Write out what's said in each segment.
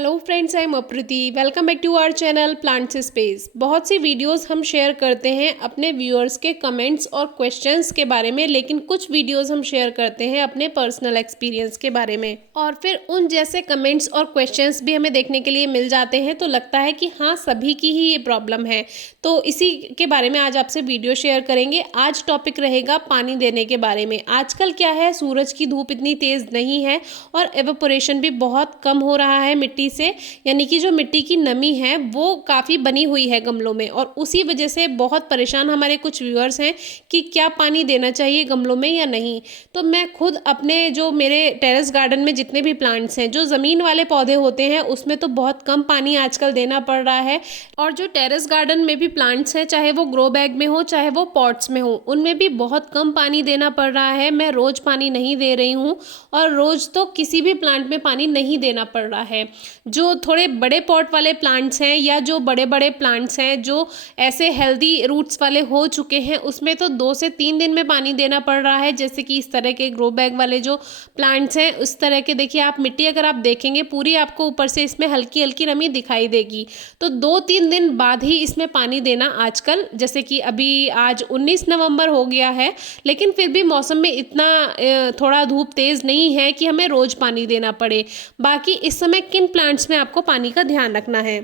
Hello friends, I am Apriti. Welcome back to our channel Plants Space. बहुत सी videos हम share करते हैं अपने व्यूअर्स के कमेंट्स और क्वेश्चंस के बारे में, लेकिन कुछ वीडियोस हम शेयर करते हैं अपने पर्सनल एक्सपीरियंस के बारे में, और फिर उन जैसे कमेंट्स और क्वेश्चंस भी हमें देखने के लिए मिल जाते हैं। तो लगता है कि हाँ, सभी की ही ये प्रॉब्लम है। तो इसी के बारे में आज आपसे वीडियो शेयर करेंगे। आज टॉपिक रहेगा पानी देने के बारे में। आजकल क्या है, सूरज की धूप इतनी तेज़ नहीं है और एवेपोरेशन भी बहुत कम हो रहा है मिट्टी से, यानी कि जो मिट्टी की नमी है वो काफ़ी बनी हुई है गमलों में, और उसी वजह से बहुत परेशान हमारे कुछ व्यूअर्स हैं कि क्या पानी देना चाहिए गमलों में या नहीं। तो मैं खुद अपने जो मेरे टेरेस गार्डन में जितने भी प्लांट्स हैं, जो ज़मीन वाले पौधे होते हैं, उसमें तो बहुत कम पानी आजकल देना पड़ रहा है, और जो टेरेस गार्डन में भी प्लांट्स हैं, चाहे वो ग्रो बैग में हो चाहे वो पॉट्स में हो, उनमें भी बहुत कम पानी देना पड़ रहा है। मैं रोज़ पानी नहीं दे रही हूँ, और रोज़ तो किसी भी प्लांट में पानी नहीं देना पड़ रहा है। जो थोड़े बड़े पॉट वाले प्लांट्स हैं या जो बड़े बड़े प्लांट्स हैं जो ऐसे हेल्दी रूट्स वाले हो चुके हैं, उसमें तो 2 से 3 दिन में पानी देना पड़ रहा है। जैसे कि इस तरह के ग्रो बैग वाले जो प्लांट्स हैं, उस तरह के देखिए आप मिट्टी अगर आप देखेंगे पूरी, आपको ऊपर से इसमें हल्की हल्की नमी दिखाई देगी। तो 2-3 दिन बाद ही इसमें पानी देना आजकल, जैसे कि अभी आज 19 नवंबर हो गया है, लेकिन फिर भी मौसम में इतना थोड़ा धूप तेज़ नहीं है कि हमें रोज़ पानी देना पड़े। बाकी इस समय किन प्लांट्स में आपको पानी का ध्यान रखना है,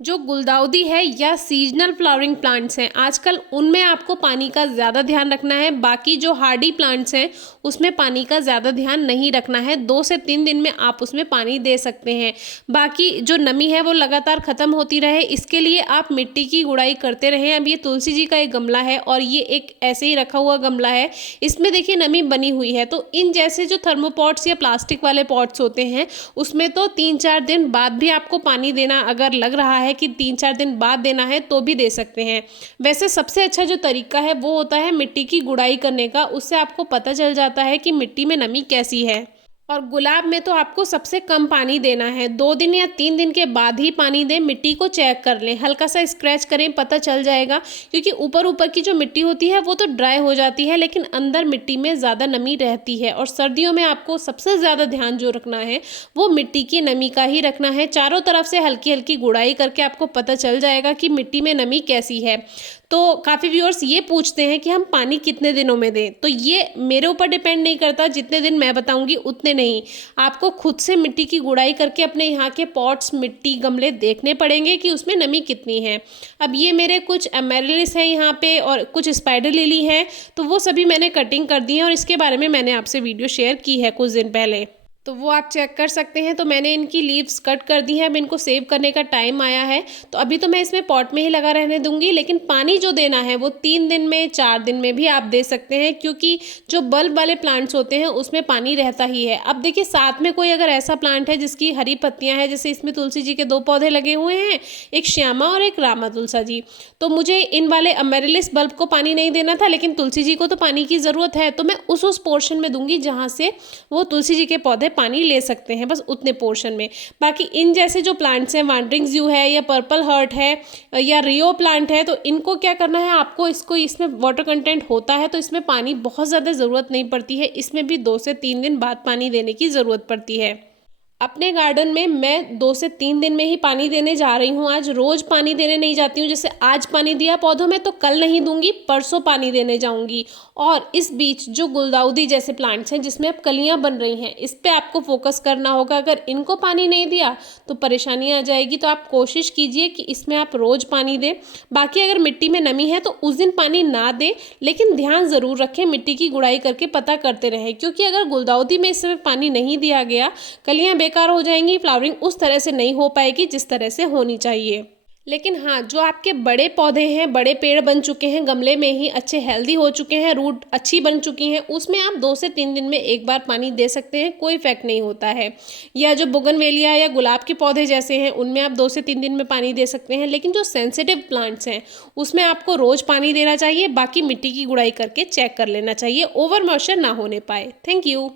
जो गुलदाउदी है या सीजनल फ्लावरिंग प्लांट्स हैं, आजकल उनमें आपको पानी का ज़्यादा ध्यान रखना है। बाकी जो हार्डी प्लांट्स हैं उसमें पानी का ज़्यादा ध्यान नहीं रखना है। 2 से 3 दिन में आप उसमें पानी दे सकते हैं। बाकी जो नमी है वो लगातार ख़त्म होती रहे, इसके लिए आप मिट्टी की गुड़ाई करते रहें। अब ये तुलसी जी का एक गमला है और ये एक ऐसे ही रखा हुआ गमला है, इसमें देखिए नमी बनी हुई है। तो इन जैसे जो थर्मोपॉट्स या प्लास्टिक वाले पॉट्स होते हैं, उसमें तो 3-4 दिन बाद भी आपको पानी देना अगर लग रहा है कि 3-4 दिन बाद देना है तो भी दे सकते हैं। वैसे सबसे अच्छा जो तरीका है वो होता है मिट्टी की गुड़ाई करने का। उससे आपको पता चल जाता है कि मिट्टी में नमी कैसी है। और गुलाब में तो आपको सबसे कम पानी देना है। 2 दिन या 3 दिन के बाद ही पानी दें। मिट्टी को चेक कर लें, हल्का सा स्क्रैच करें, पता चल जाएगा, क्योंकि ऊपर ऊपर की जो मिट्टी होती है वो तो ड्राई हो जाती है, लेकिन अंदर मिट्टी में ज़्यादा नमी रहती है। और सर्दियों में आपको सबसे ज़्यादा ध्यान जो रखना है वो मिट्टी की नमी का ही रखना है। चारों तरफ से हल्की हल्की गुड़ाई करके आपको पता चल जाएगा कि मिट्टी में नमी कैसी है। तो काफ़ी व्यूअर्स ये पूछते हैं कि हम पानी कितने दिनों में दें, तो ये मेरे ऊपर डिपेंड नहीं करता। जितने दिन मैं बताऊंगी उतने नहीं, आपको खुद से मिट्टी की गुड़ाई करके अपने यहाँ के पॉट्स, मिट्टी, गमले देखने पड़ेंगे कि उसमें नमी कितनी है। अब ये मेरे कुछ एमेरिलिस हैं यहाँ पे और कुछ स्पाइडर लिली हैं, तो वो सभी मैंने कटिंग कर दी है और इसके बारे में मैंने आपसे वीडियो शेयर की है कुछ दिन पहले, तो वो आप चेक कर सकते हैं। तो मैंने इनकी लीव्स कट कर दी है। अब इनको सेव करने का टाइम आया है, तो अभी तो मैं इसमें पॉट में ही लगा रहने दूंगी। लेकिन पानी जो देना है वो 3 दिन में, 4 दिन में भी आप दे सकते हैं, क्योंकि जो बल्ब वाले प्लांट्स होते हैं उसमें पानी रहता ही है। अब देखिए, साथ में कोई अगर ऐसा प्लांट है जिसकी हरी पत्तियां हैं, जैसे इसमें तुलसी जी के 2 पौधे लगे हुए हैं, एक श्यामा और एक रामा तुलसा जी, तो मुझे इन वाले अमेरिलिस बल्ब को पानी नहीं देना था, लेकिन तुलसी जी को तो पानी की ज़रूरत है, तो मैं उस पोर्शन में दूंगी जहाँ से वो तुलसी जी के पौधे पानी ले सकते हैं, बस उतने पोर्शन में। बाकी इन जैसे जो प्लांट्स हैं, वांडरिंग ज़्यू है या पर्पल हर्ट है या रियो प्लांट है, तो इनको क्या करना है, आपको इसमें वाटर कंटेंट होता है तो इसमें पानी बहुत ज़्यादा ज़रूरत नहीं पड़ती है। इसमें भी 2 से 3 दिन बाद पानी देने की ज़रूरत पड़ती है। अपने गार्डन में मैं 2 से 3 दिन में ही पानी देने जा रही हूँ। आज रोज़ पानी देने नहीं जाती हूँ। जैसे आज पानी दिया पौधों में तो कल नहीं दूंगी, परसों पानी देने जाऊंगी। और इस बीच जो गुलदाउदी जैसे प्लांट्स हैं जिसमें अब कलियाँ बन रही हैं, इस पर आपको फोकस करना होगा। अगर इनको पानी नहीं दिया तो परेशानी आ जाएगी, तो आप कोशिश कीजिए कि इसमें आप रोज़ पानी दें। बाकी अगर मिट्टी में नमी है तो उस दिन पानी ना दें, लेकिन ध्यान ज़रूर रखें, मिट्टी की गुड़ाई करके पता करते रहें, क्योंकि अगर गुलदाउदी में इस समय पानी नहीं दिया गया, कलियाँ बेकार हो जाएंगी, फ्लावरिंग उस तरह से नहीं हो पाएगी जिस तरह से होनी चाहिए। लेकिन हाँ, जो आपके बड़े पौधे हैं, बड़े पेड़ बन चुके हैं, गमले में ही अच्छे हेल्दी हो चुके हैं, रूट अच्छी बन चुकी हैं, उसमें आप 2 से 3 दिन में एक बार पानी दे सकते हैं, कोई इफेक्ट नहीं होता है। या जो बोगनवेलिया या गुलाब के पौधे जैसे हैं, उनमें आप 2 से 3 दिन में पानी दे सकते हैं। लेकिन जो सेंसिटिव प्लांट्स हैं उसमें आपको रोज़ पानी देना चाहिए। बाकी मिट्टी की गुड़ाई करके चेक कर लेना चाहिए, ओवर मॉइस्चर ना होने पाए। Thank you.